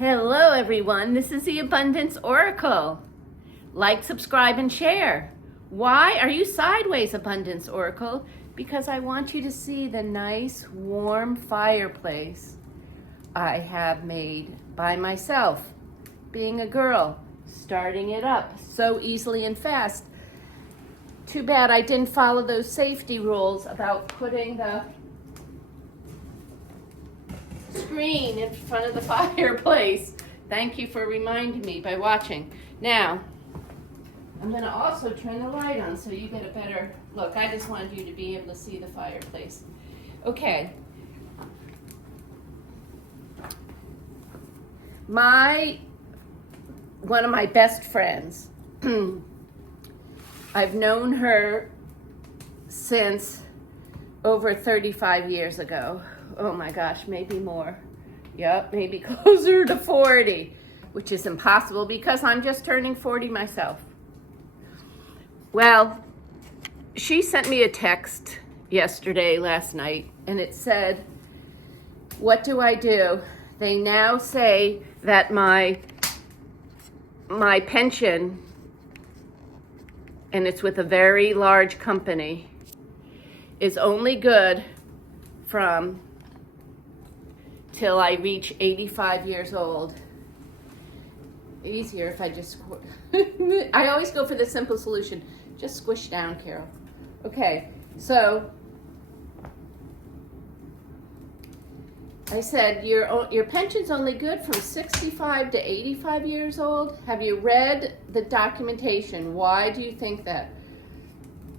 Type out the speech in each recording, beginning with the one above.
Hello everyone, this is the Abundance Oracle. Like, subscribe, and share. Why are you sideways, Abundance Oracle? Because I want you to see the nice warm fireplace I have made by myself. Being a girl, starting it up so easily and fast. Too bad I didn't follow those safety rules about putting the screen in front of the fireplace. Thank you for reminding me by watching. Now, I'm going to also turn the light on so you get a better look. I just wanted you to be able to see the fireplace. Okay. One of my best friends, I've known her since over 35 years ago. Oh my gosh, maybe more. Yep, maybe closer to 40, which is impossible because I'm just turning 40 myself. Well, she sent me a text last night, and it said, "What do I do? They now say that my pension, and it's with a very large company, is only good from till I reach 85 years old. Easier if I just, I always go for the simple solution. Just squish down, Carol. Okay, so I said, your pension's only good from 65 to 85 years old. Have you read the documentation? Why do you think that?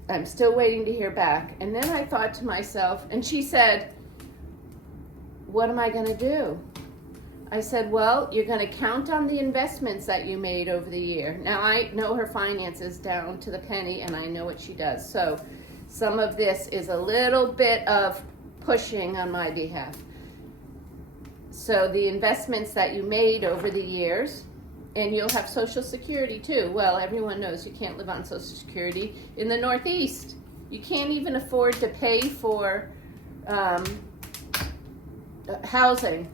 I'm still waiting to hear back. And then I thought to myself, and she said, what am I going to do? I said, well, you're going to count on the investments that you made over the year. Now, I know her finances down to the penny, and I know what she does. So some of this is a little bit of pushing on my behalf. So the investments that you made over the years, and you'll have Social Security too. Well, everyone knows you can't live on Social Security in the Northeast. You can't even afford to pay for housing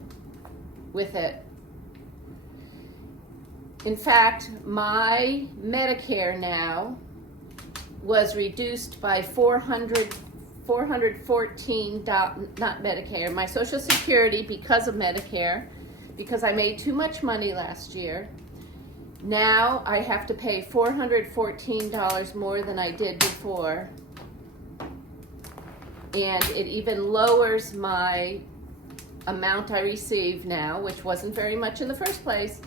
with it. In fact, my Medicare now was reduced by $414, not Medicare, my Social Security because of Medicare, because I made too much money last year. Now I have to pay $414 more than I did before. And it even lowers my amount I receive now, which wasn't very much in the first place,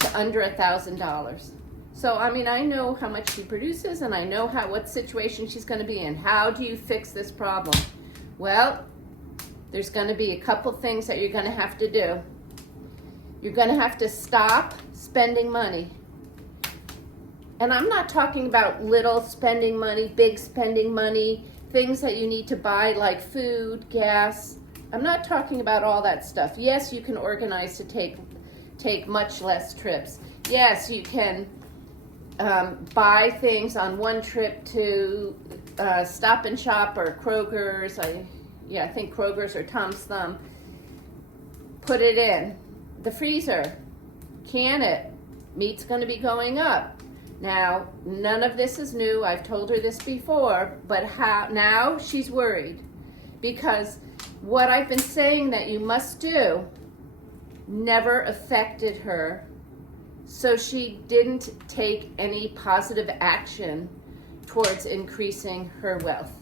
to under $1,000. So, I mean, I know how much she produces, and I know what situation she's going to be in. How do you fix this problem? Well, there's going to be a couple things that you're going to have to do. You're going to have to stop spending money. And I'm not talking about little spending money, big spending money, things that you need to buy like food, gas. I'm not talking about all that stuff. Yes, you can organize to take much less trips. Yes, you can buy things on one trip to Stop and Shop or Kroger's. I think Kroger's or Tom's Thumb. Put it in the freezer. Can it. Meat's going to be going up. Now, none of this is new. I've told her this before, but now she's worried because what I've been saying that you must do never affected her, so she didn't take any positive action towards increasing her wealth.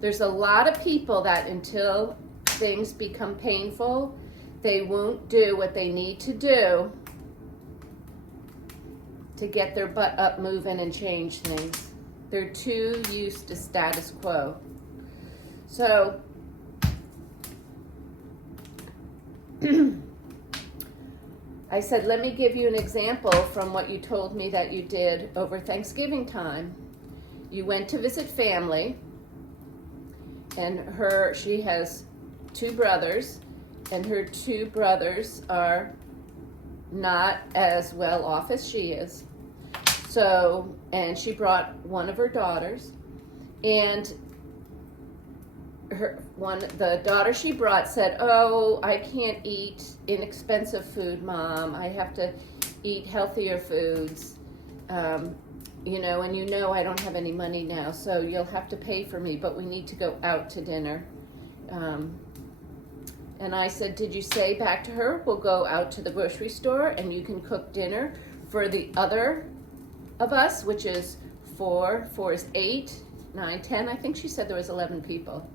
There's a lot of people that until things become painful, they won't do what they need to do to get their butt up moving and change things. They're too used to status quo. So, I said, let me give you an example from what you told me that you did over Thanksgiving time. You went to visit family, and she has two brothers, and her two brothers are not as well off as she is. So, and she brought one of her daughters, and the daughter she brought said, "Oh, I can't eat inexpensive food, Mom. I have to eat healthier foods. You know, and you know I don't have any money now, so you'll have to pay for me, but we need to go out to dinner." And I said, "Did you say back to her, we'll go out to the grocery store and you can cook dinner for the other of us, which is 4 is 8, 9, 10. I think she said there was 11 people.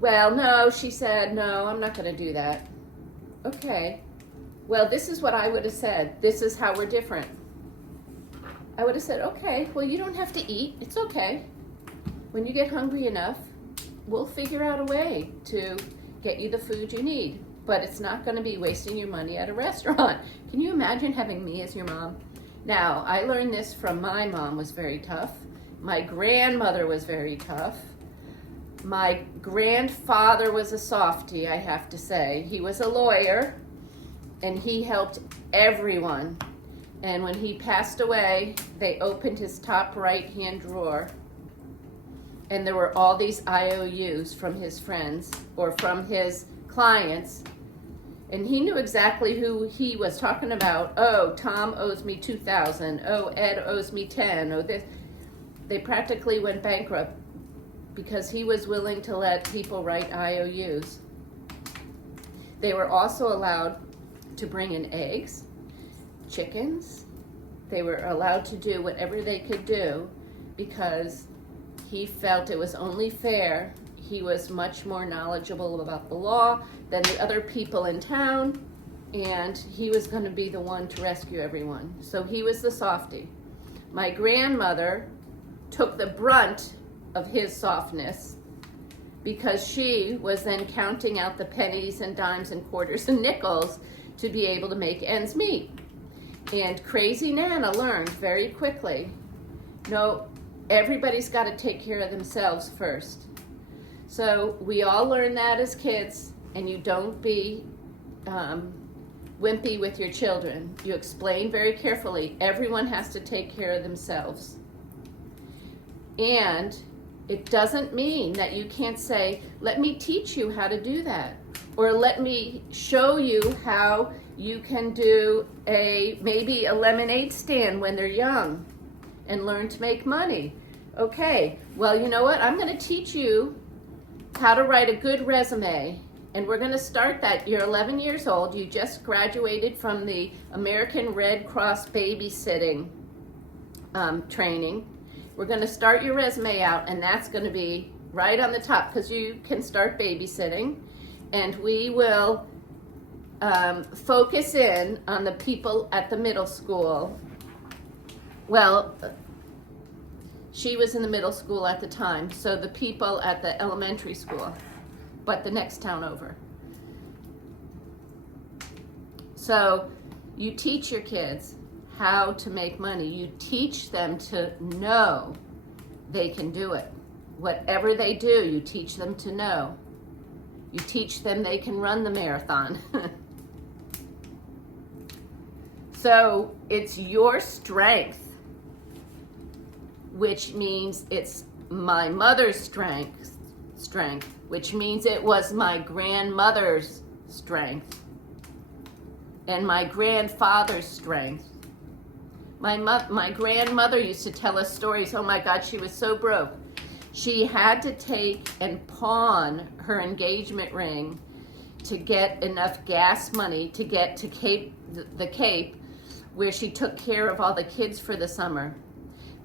"Well, no," she said, "no, I'm not going to do that." Okay. Well, this is what I would have said. This is how we're different. I would have said, "Okay, well, you don't have to eat. It's okay. When you get hungry enough, we'll figure out a way to get you the food you need. But it's not going to be wasting your money at a restaurant." Can you imagine having me as your mom? Now, I learned this from my mom, was very tough. My grandmother was very tough. My grandfather was a softie, I have to say. He was a lawyer, and he helped everyone. And when he passed away, they opened his top right-hand drawer, and there were all these IOUs from his friends or from his clients, and he knew exactly who he was talking about. "Oh, Tom owes me $2,000. Oh, Ed owes me 10. Oh, this." They practically went bankrupt because he was willing to let people write IOUs. They were also allowed to bring in eggs, chickens. They were allowed to do whatever they could do because he felt it was only fair. He was much more knowledgeable about the law than the other people in town, and he was going to be the one to rescue everyone. So he was the softie. My grandmother took the brunt of his softness because she was then counting out the pennies and dimes and quarters and nickels to be able to make ends meet. And crazy Nana learned very quickly, no, everybody's got to take care of themselves first. So we all learn that as kids, and you don't be wimpy with your children. You explain very carefully, everyone has to take care of themselves. And it doesn't mean that you can't say, "Let me teach you how to do that," or "Let me show you how you can do maybe a lemonade stand when they're young and learn to make money." Okay, well, you know what? I'm going to teach you how to write a good resume, and we're going to start that. You're 11 years old. You just graduated from the American Red Cross babysitting training. We're going to start your resume out, and that's going to be right on the top because you can start babysitting, and we will focus in on the people at the middle school. Well, she was in the middle school at the time, so the people at the elementary school, but the next town over. So you teach your kids how to make money. You teach them to know they can do it. Whatever they do, you teach them to know. You teach them they can run the marathon. So it's your strength, which means it's my mother's strength, which means it was my grandmother's strength and my grandfather's strength. My grandmother used to tell us stories. Oh my God, she was so broke. She had to take and pawn her engagement ring to get enough gas money to get to the Cape, where she took care of all the kids for the summer.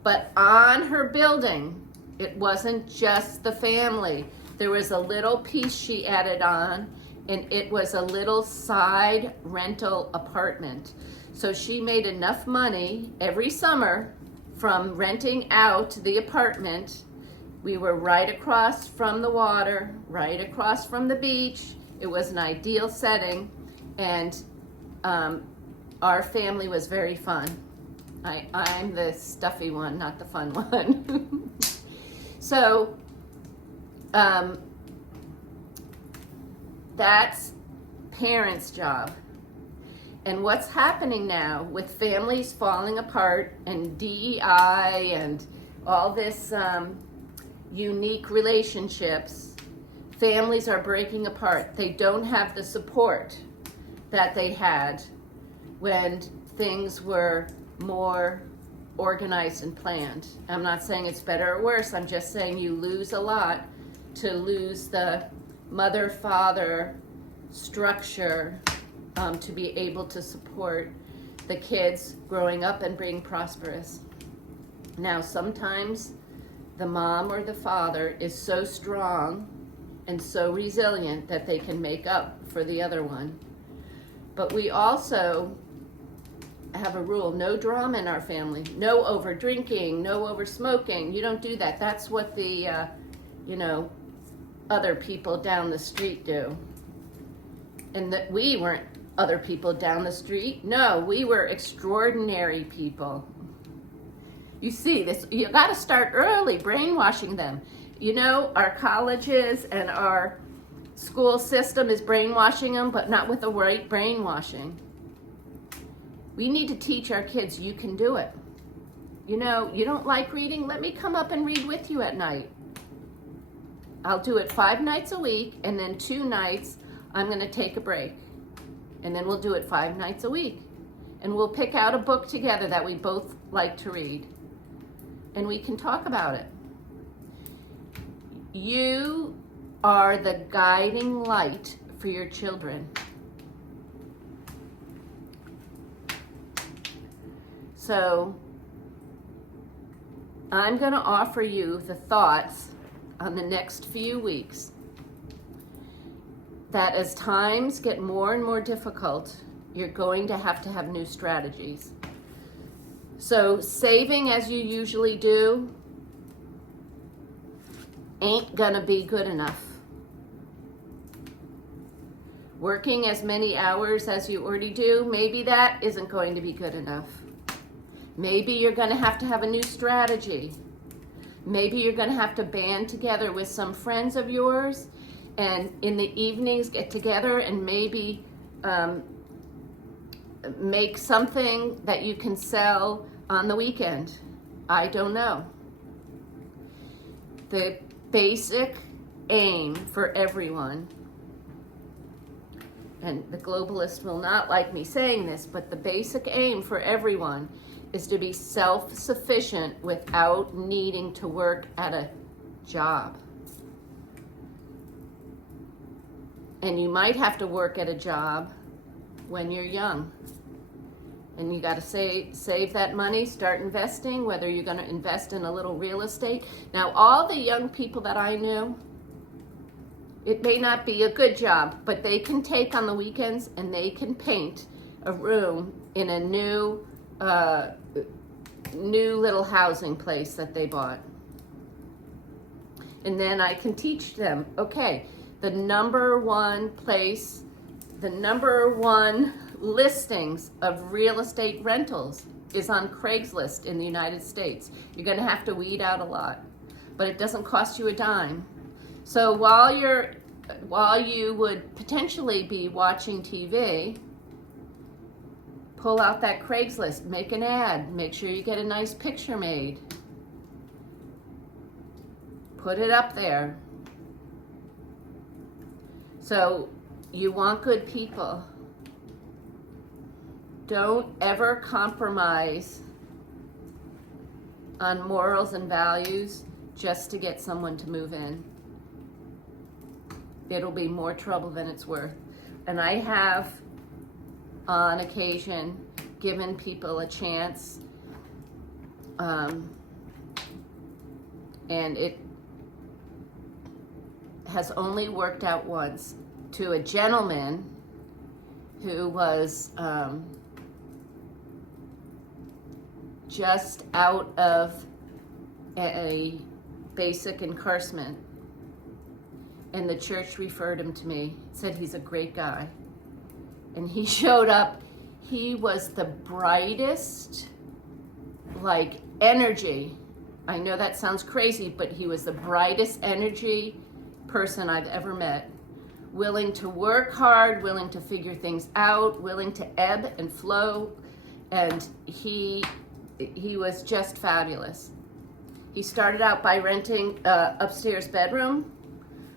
But on her building, it wasn't just the family. There was a little piece she added on, and it was a little side rental apartment. So she made enough money every summer from renting out the apartment. We were right across from the water, right across from the beach. It was an ideal setting, and our family was very fun. I'm the stuffy one, not the fun one. So that's parents' job. And what's happening now with families falling apart and DEI and all this, unique relationships. Families are breaking apart. They don't have the support that they had when things were more organized and planned. I'm not saying it's better or worse. I'm just saying you lose a lot to lose the mother-father structure to be able to support the kids growing up and being prosperous. Now, sometimes the mom or the father is so strong and so resilient that they can make up for the other one. But we also have a rule: no drama in our family, no over drinking, no over smoking. You don't do that. That's what the other people down the street do. And that we weren't other people down the street. No, we were extraordinary people. You see this, you got to start early brainwashing them. Our colleges and our school system is brainwashing them, but not with the right brainwashing. We need to teach our kids, you can do it. You don't like reading? Let me come up and read with you at night. I'll do it 5 nights a week, and then 2 nights I'm going to take a break. And then we'll do it 5 nights a week. And we'll pick out a book together that we both like to read. And we can talk about it. You are the guiding light for your children. So I'm going to offer you the thoughts on the next few weeks that as times get more and more difficult, you're going to have new strategies. So saving as you usually do ain't gonna be good enough. Working as many hours as you already do, maybe that isn't going to be good enough. Maybe you're gonna have to have a new strategy. Maybe you're gonna have to band together with some friends of yours and in the evenings get together and maybe make something that you can sell on the weekend. I don't know. The basic aim for everyone, and the globalists will not like me saying this, but the basic aim for everyone is to be self-sufficient without needing to work at a job. And you might have to work at a job when you're young. And you got to save that money, start investing, whether you're going to invest in a little real estate. Now, all the young people that I knew, it may not be a good job, but they can take on the weekends and they can paint a room in a new little housing place that they bought. And then I can teach them, okay, the number one listings of real estate rentals is on Craigslist in the United States. You're going to have to weed out a lot, but it doesn't cost you a dime. So while you would potentially be watching TV, pull out that Craigslist, make an ad, make sure you get a nice picture made. Put it up there. So you want good people. Don't ever compromise on morals and values just to get someone to move in. It'll be more trouble than it's worth. And I have, on occasion, given people a chance, and it has only worked out once, to a gentleman who was just out of a basic incarceration, and the church referred him to me, said he's a great guy. And he showed up, he was the brightest, energy. I know that sounds crazy, but he was the brightest energy person I've ever met. Willing to work hard, willing to figure things out, willing to ebb and flow, and he was just fabulous. He started out by renting a upstairs bedroom,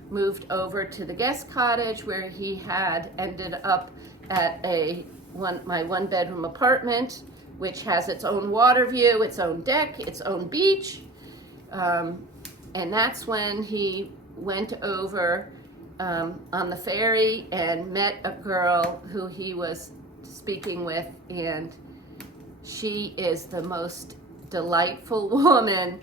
moved over to the guest cottage where he had ended up at my one-bedroom apartment, which has its own water view, its own deck, its own beach. And that's when he went over on the ferry and met a girl who he was speaking with, and she is the most delightful woman,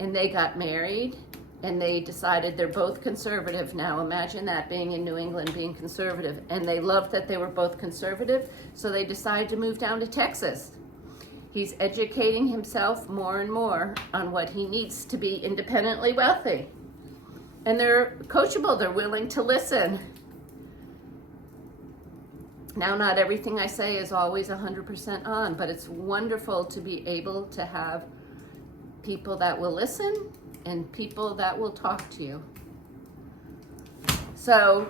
and they got married, and they decided they're both conservative now. Imagine that, being in New England, being conservative, and they loved that they were both conservative, so they decided to move down to Texas. He's educating himself more and more on what he needs to be independently wealthy. And they're coachable, they're willing to listen. Now, not everything I say is always 100% on, but it's wonderful to be able to have people that will listen and people that will talk to you. So,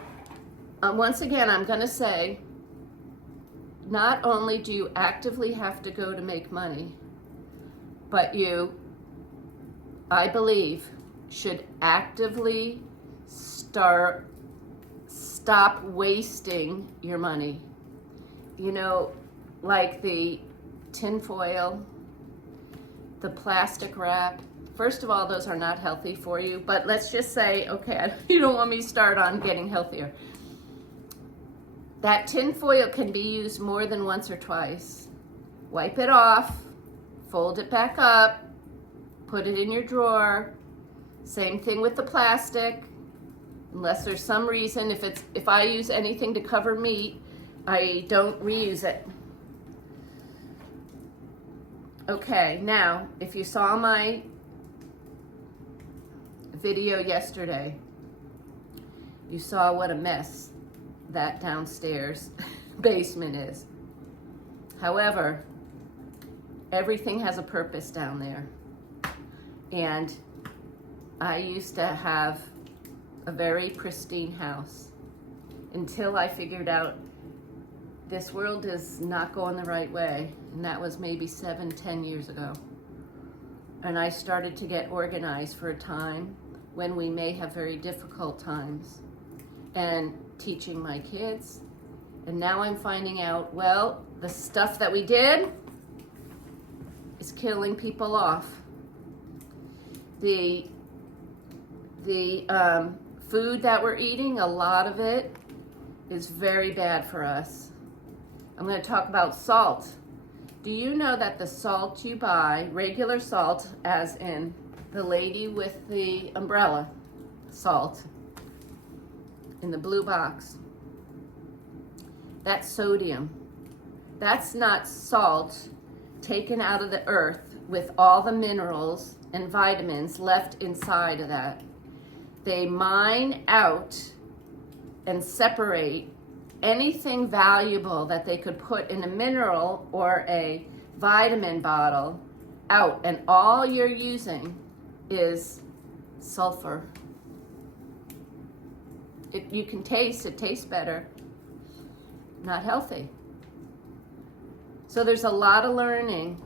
once again, I'm going to say, not only do you actively have to go to make money, but you, I believe, should actively stop wasting your money. You know, like the tin foil, the plastic wrap. First of all, those are not healthy for you, but let's just say, okay, you don't want me to start on getting healthier. That tin foil can be used more than once or twice. Wipe it off, fold it back up, put it in your drawer. Same thing with the plastic, unless there's some reason, if I use anything to cover meat, I don't reuse it. Okay, now, if you saw my video yesterday, you saw what a mess that downstairs basement is. However, everything has a purpose down there. And I used to have a very pristine house until I figured out this world is not going the right way. And that was maybe 7-10 years ago. And I started to get organized for a time when we may have very difficult times, and teaching my kids. And now I'm finding out, well, the stuff that we did is killing people off. The food that we're eating, a lot of it is very bad for us. I'm going to talk about salt. Do you know that the salt you buy, regular salt, as in the lady with the umbrella salt in the blue box, that's sodium. That's not salt taken out of the earth with all the minerals and vitamins left inside of that. They mine out and separate anything valuable that they could put in a mineral or a vitamin bottle out, and all you're using is sulfur. You can taste, it tastes better. Not healthy. So there's a lot of learning.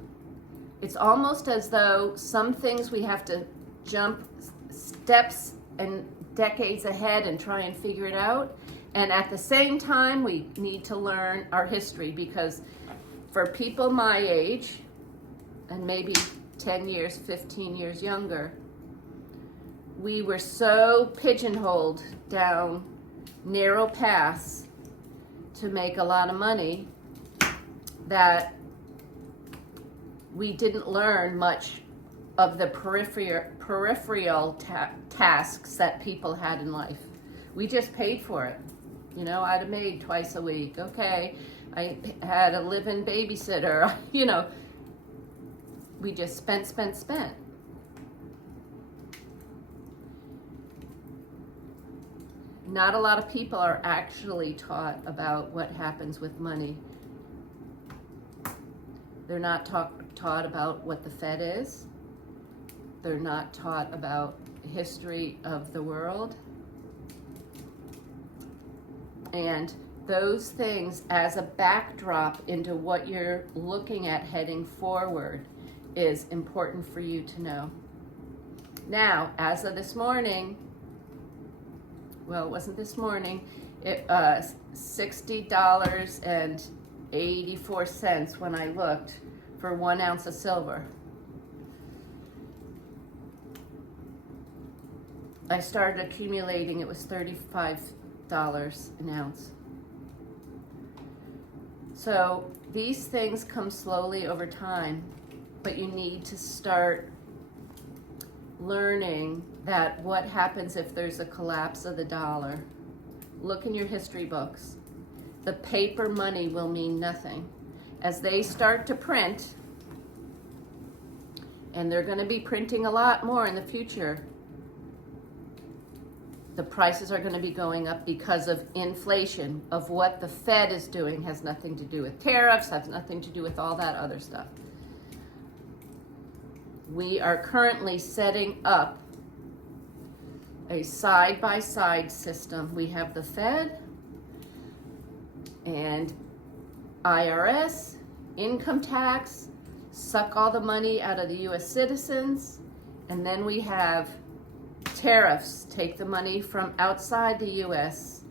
It's almost as though some things we have to jump steps and decades ahead and try and figure it out. And at the same time, we need to learn our history, because for people my age, and maybe 10 years, 15 years younger, we were so pigeonholed down narrow paths to make a lot of money that we didn't learn much of the peripheral tasks that people had in life. We just paid for it. You know, I had a maid twice a week. Okay, I had a live-in babysitter. You know, we just spent. Not a lot of people are actually taught about what happens with money. They're not taught about what the Fed is. They're not taught about the history of the world. And those things as a backdrop into what you're looking at heading forward is important for you to know. Now, as of this morning, well, it wasn't this morning, $60.84 when I looked for 1 ounce of silver. I started accumulating, it was $35 an ounce. So these things come slowly over time, but you need to start learning that what happens if there's a collapse of the dollar. Look in your history books. The paper money will mean nothing. As they start to print, and they're going to be printing a lot more in the future, the prices are going to be going up because of inflation, of what the Fed is doing. Has nothing to do with tariffs, has nothing to do with all that other stuff. We are currently setting up a side-by-side system. We have the Fed and IRS, income tax, suck all the money out of the US citizens, and then we have tariffs, take the money from outside the US,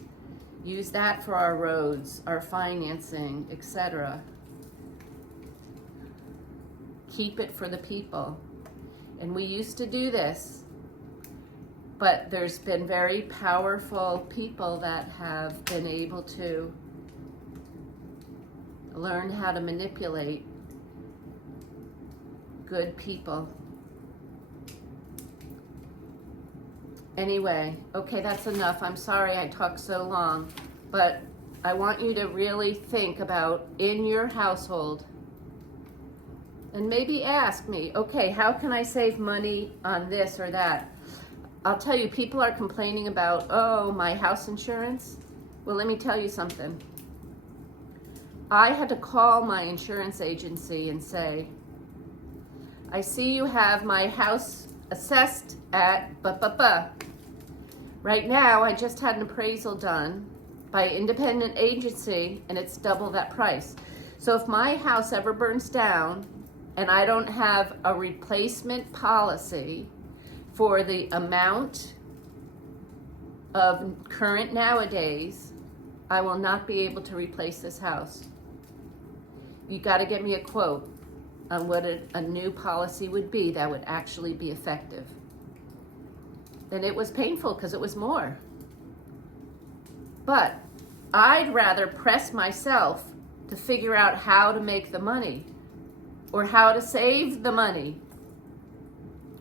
use that for our roads, our financing, etc. Keep it for the people. And we used to do this, but there's been very powerful people that have been able to learn how to manipulate good people. Anyway, okay, that's enough. I'm sorry I talked so long, but I want you to really think about in your household and maybe ask me, okay, how can I save money on this or that? I'll tell you, people are complaining about, oh, my house insurance. Well, let me tell you something. I had to call my insurance agency and say, I see you have my house assessed at ba-ba-ba. Right now, I just had an appraisal done by an independent agency, and it's double that price. So if my house ever burns down and I don't have a replacement policy for the amount of current nowadays, I will not be able to replace this house. You got to get me a quote on what a new policy would be that would actually be effective. Then it was painful because it was more. But I'd rather press myself to figure out how to make the money, or how to save the money,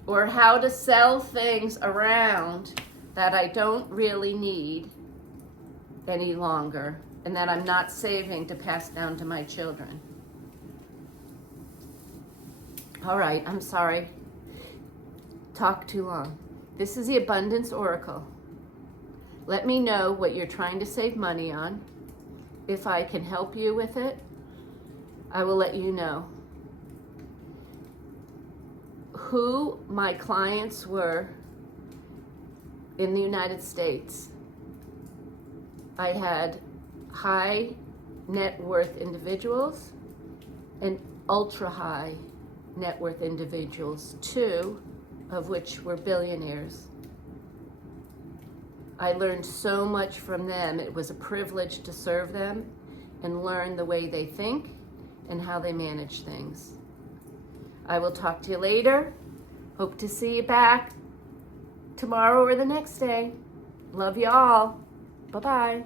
or how to sell things around that I don't really need any longer and that I'm not saving to pass down to my children. All right, I'm sorry. Talk too long. This is the Abundance Oracle. Let me know what you're trying to save money on. If I can help you with it, I will let you know. Who my clients were in the United States. I had high net worth individuals and ultra high net worth individuals, 2 of which were billionaires. I learned so much from them. It was a privilege to serve them and learn the way they think and how they manage things. I will talk to you later. Hope to see you back tomorrow or the next day. Love you all. Bye-bye.